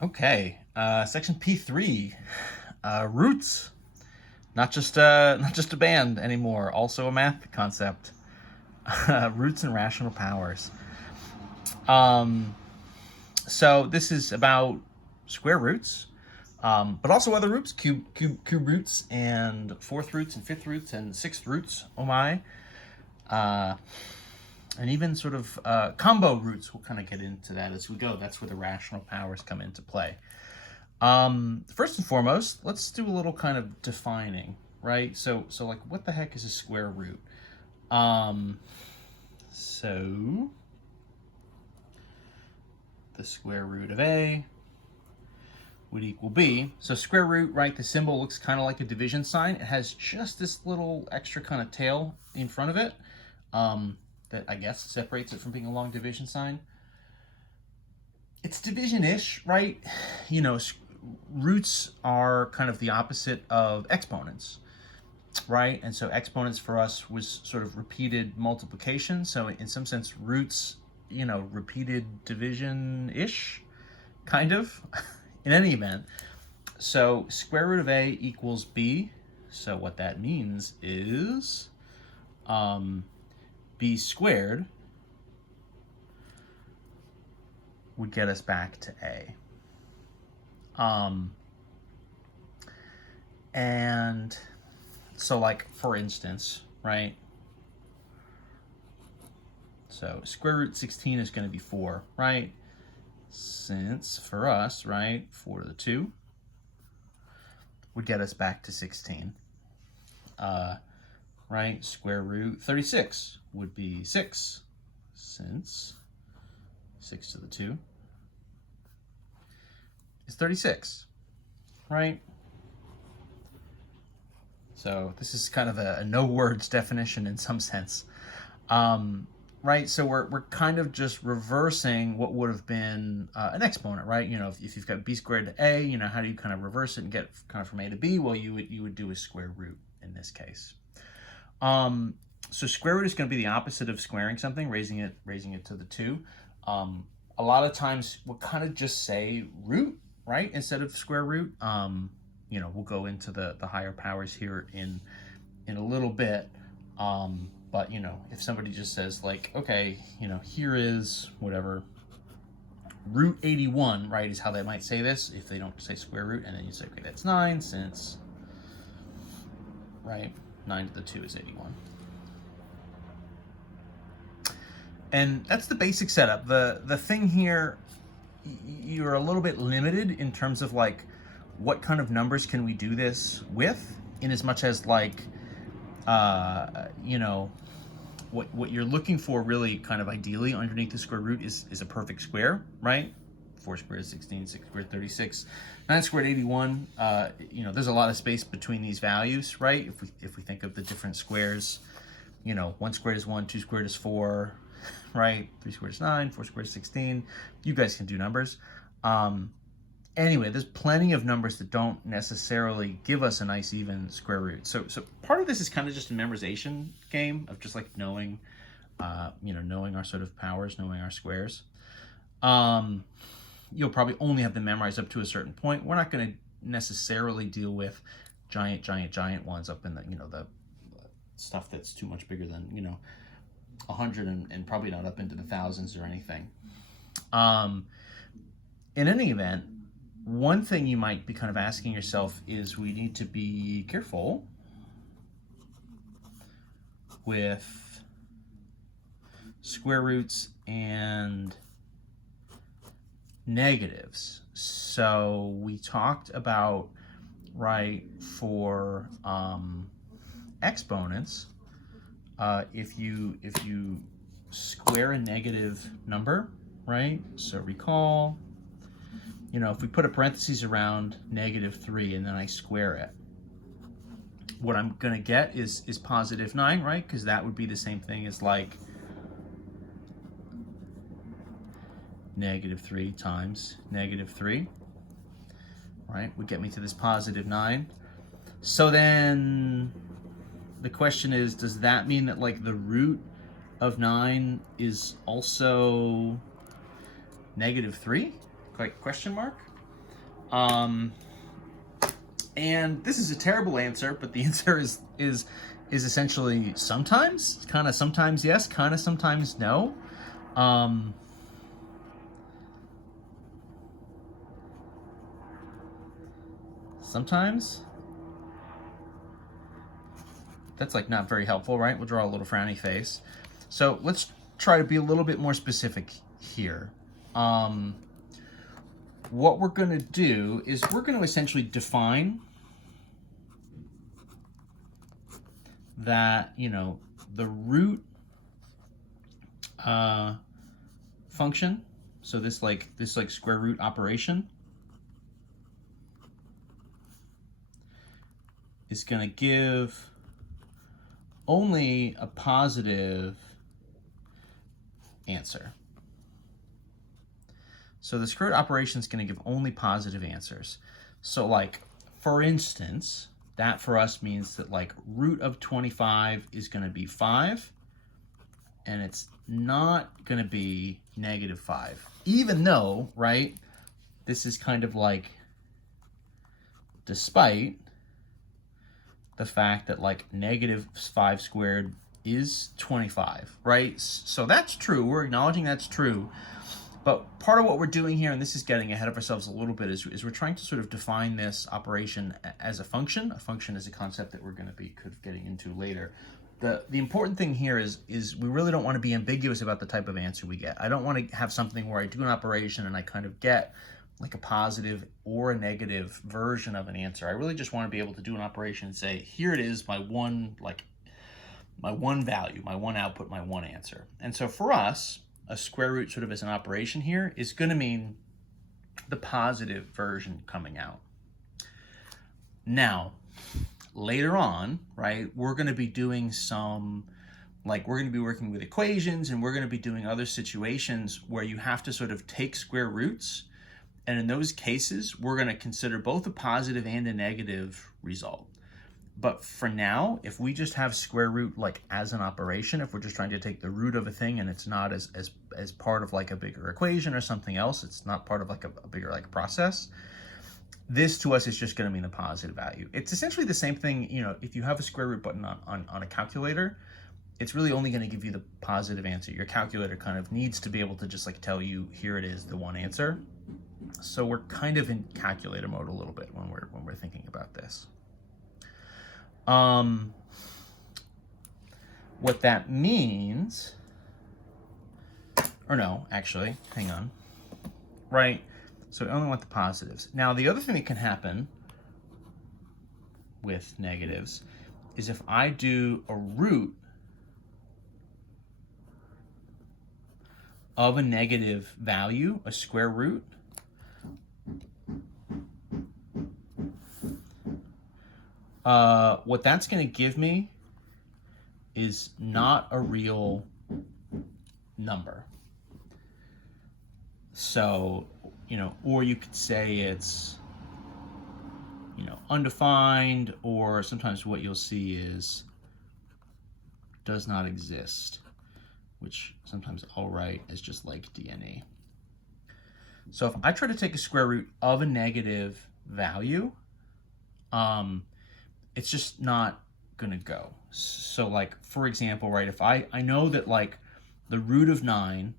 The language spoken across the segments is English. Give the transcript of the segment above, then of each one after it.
Okay, section P3, roots. Not just a band anymore. Also a math concept. Roots and rational powers. Um, so this is about square roots, but also other roots, cube roots, and fourth roots, and fifth roots, and sixth roots. Oh my! Uh, and even sort of combo roots. We'll kind of get into that as we go. That's where the rational powers come into play. First and foremost, let's do a little kind of defining, right? So like, what the heck is a square root? So the square root of A would equal B. So square root, right, the symbol looks kind of like a division sign. It has just this little extra kind of tail in front of it that I guess separates it from being a long division sign. It's division-ish, right? You know, roots are kind of the opposite of exponents, right? And so exponents for us was sort of repeated multiplication. So in some sense, roots, you know, repeated division-ish, kind of. In any event, so square root of A equals B. So what that means is B squared would get us back to A. And so like, for instance, right? So square root 16 is going to be 4, right? Since for us, right, 4 to the 2 would get us back to 16. Right, square root 36 would be 6, since 6 to the 2 is 36, right? So this is kind of a no words definition in some sense. Right, so we're kind of just reversing what would have been an exponent, right? You know, if you've got b squared to a, you know, how do you kind of reverse it and get kind of from a to b? Well, you would do a square root in this case. So square root is going to be the opposite of squaring something, raising it to the 2. A lot of times we'll kind of just say root, right, instead of square root. You know, we'll go into the higher powers here in a little bit. But, you know, if somebody just says, like, okay, you know, here is whatever, root 81, right, is how they might say this if they don't say square root. And then you say, okay, that's 9 since, right, 9 to the 2 is 81. And that's the basic setup. The thing here, you're a little bit limited in terms of, like, what kind of numbers can we do this with, in as much as, like, you know, what you're looking for really kind of ideally underneath the square root is a perfect square, right? 4 squared is 16, 6 squared 36, 9 squared 81. You know, there's a lot of space between these values, right? If we think of the different squares, you know, 1 squared is 1, 2 squared is 4, right? 3 squared is 9, 4 squared is 16. You guys can do numbers. Anyway, there's plenty of numbers that don't necessarily give us a nice even square root. So part of this is kind of just a memorization game of just like knowing, you know, knowing our sort of powers, knowing our squares. You'll probably only have them memorized up to a certain point. We're not going to necessarily deal with giant ones up in the, you know, the stuff that's too much bigger than, you know, 100 and probably not up into the thousands or anything. In any event, one thing you might be kind of asking yourself is we need to be careful with square roots and negatives. So we talked about, right, for exponents, if you square a negative number, right? So recall, you know, if we put a parentheses around -3 and then I square it, what I'm going to get is positive 9, right? Because that would be the same thing as like -3 times -3, right? Would get me to this positive 9. So then the question is, does that mean that like the root of 9 is also -3? Like, question mark? And this is a terrible answer, but the answer is essentially sometimes, kind of sometimes yes, kind of sometimes no. Sometimes that's like not very helpful, right? We'll draw a little frowny face. So let's try to be a little bit more specific here. What we're going to do is we're going to essentially define that, you know, the root function, so this square root operation is going to give only a positive answer. So the square root operation is going to give only positive answers. So like, for instance, that for us means that like root of 25 is going to be 5, and it's not going to be -5. Even though, right, this is kind of like despite the fact that like -5 squared is 25, right? So that's true. We're acknowledging that's true. But part of what we're doing here, and this is getting ahead of ourselves a little bit, is we're trying to sort of define this operation as a function. A function is a concept that we're going to be getting into later. The important thing here is we really don't want to be ambiguous about the type of answer we get. I don't want to have something where I do an operation and I kind of get like a positive or a negative version of an answer. I really just want to be able to do an operation and say, here it is, my one value, my one output, my one answer. And so for us, a square root sort of as an operation here is going to mean the positive version coming out. Now, later on, right, we're going to be doing some, like we're going to be working with equations, and we're going to be doing other situations where you have to sort of take square roots. And in those cases, we're going to consider both a positive and a negative result. But for now, if we just have square root like as an operation, if we're just trying to take the root of a thing and it's not as part of like a bigger equation or something else, it's not part of like a bigger like process, this to us is just going to mean the positive value. It's essentially the same thing, you know, if you have a square root button on a calculator, it's really only going to give you the positive answer. Your calculator kind of needs to be able to just like tell you, here it is, the one answer. So we're kind of in calculator mode a little bit when we're thinking about this. What that means, or no, actually, hang on, right? So we only want the positives. Now, the other thing that can happen with negatives is if I do a root of a negative value, a square root, what that's going to give me is not a real number. So, you know, or you could say it's, you know, undefined, or sometimes what you'll see is does not exist, which sometimes I'll write as just like DNA. So if I try to take a square root of a negative value, it's just not going to go. So like, for example, right, if I know that like the root of 9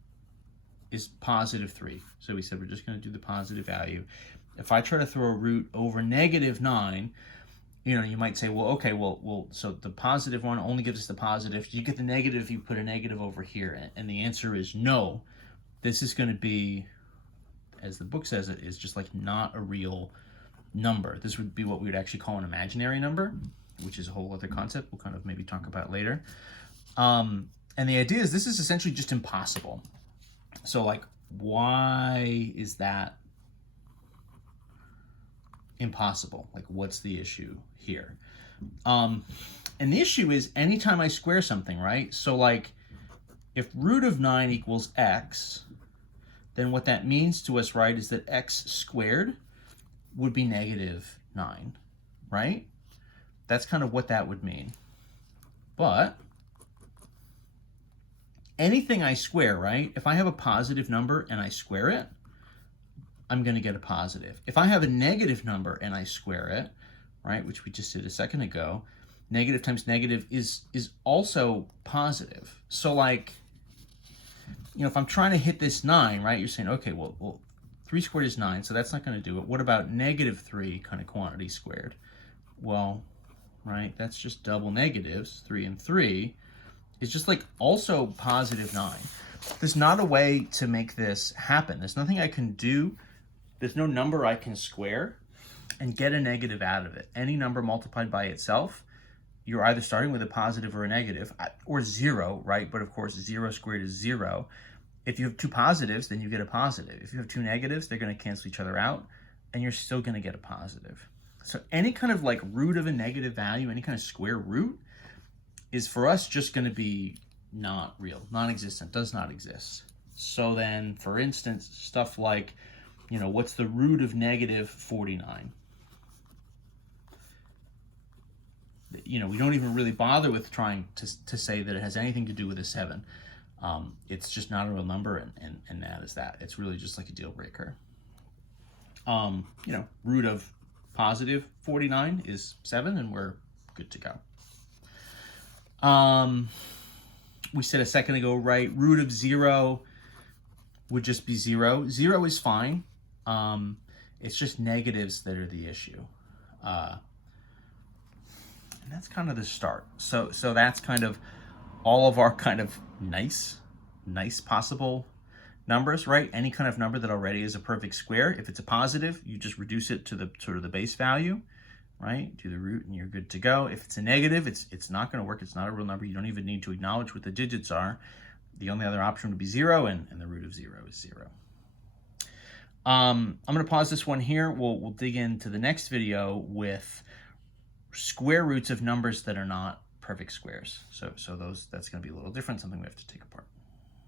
is +3. So we said we're just going to do the positive value. If I try to throw a root over -9, you know, you might say, well, okay, well, so the positive one only gives us the positive. You get the negative if you put a negative over here. And the answer is no. This is going to be, as the book says it, is just like not a real number. This would be what we would actually call an imaginary number, which is a whole other concept we'll kind of maybe talk about later. And the idea is this is essentially just impossible. So like, why is that impossible? Like, what's the issue here? And the issue is anytime I square something, right? So like, if root of 9 equals x, then what that means to us, right, is that x squared would be -9, right? That's kind of what that would mean. But anything I square, right, if I have a positive number and I square it, I'm going to get a positive. If I have a negative number and I square it, right, which we just did a second ago, negative times negative is also positive. So like, you know, if I'm trying to hit this 9, right, you're saying, okay, well 3 squared is 9, so that's not going to do it. What about negative 3 kind of quantity squared? Well, right, that's just double negatives, 3 and 3. It's just like also positive 9. There's not a way to make this happen. There's nothing I can do. There's no number I can square and get a negative out of it. Any number multiplied by itself, you're either starting with a positive or a negative, or 0, right? But of course, 0 squared is 0. If you have 2 positives, then you get a positive. If you have 2 negatives, they're going to cancel each other out, and you're still going to get a positive. So any kind of like root of a negative value, any kind of square root, is for us just going to be not real, non-existent, does not exist. So then, for instance, stuff like, you know, what's the root of negative 49? You know, we don't even really bother with trying to say that it has anything to do with a 7. It's just not a real number, and that is that. It's really just like a deal breaker. You know, root of positive 49 is 7, and we're good to go. We said a second ago, right, root of 0 would just be 0. 0 is fine. It's just negatives that are the issue. And that's kind of the start. So that's kind of all of our kind of nice possible numbers, right? Any kind of number that already is a perfect square. If it's a positive, you just reduce it to the sort of the base value, right? Do the root and you're good to go. If it's a negative, it's not going to work. It's not a real number. You don't even need to acknowledge what the digits are. The only other option would be 0, and the root of 0 is 0. I'm going to pause this one here. We'll dig into the next video with square roots of numbers that are not perfect squares. So that's going to be a little different, something we have to take apart.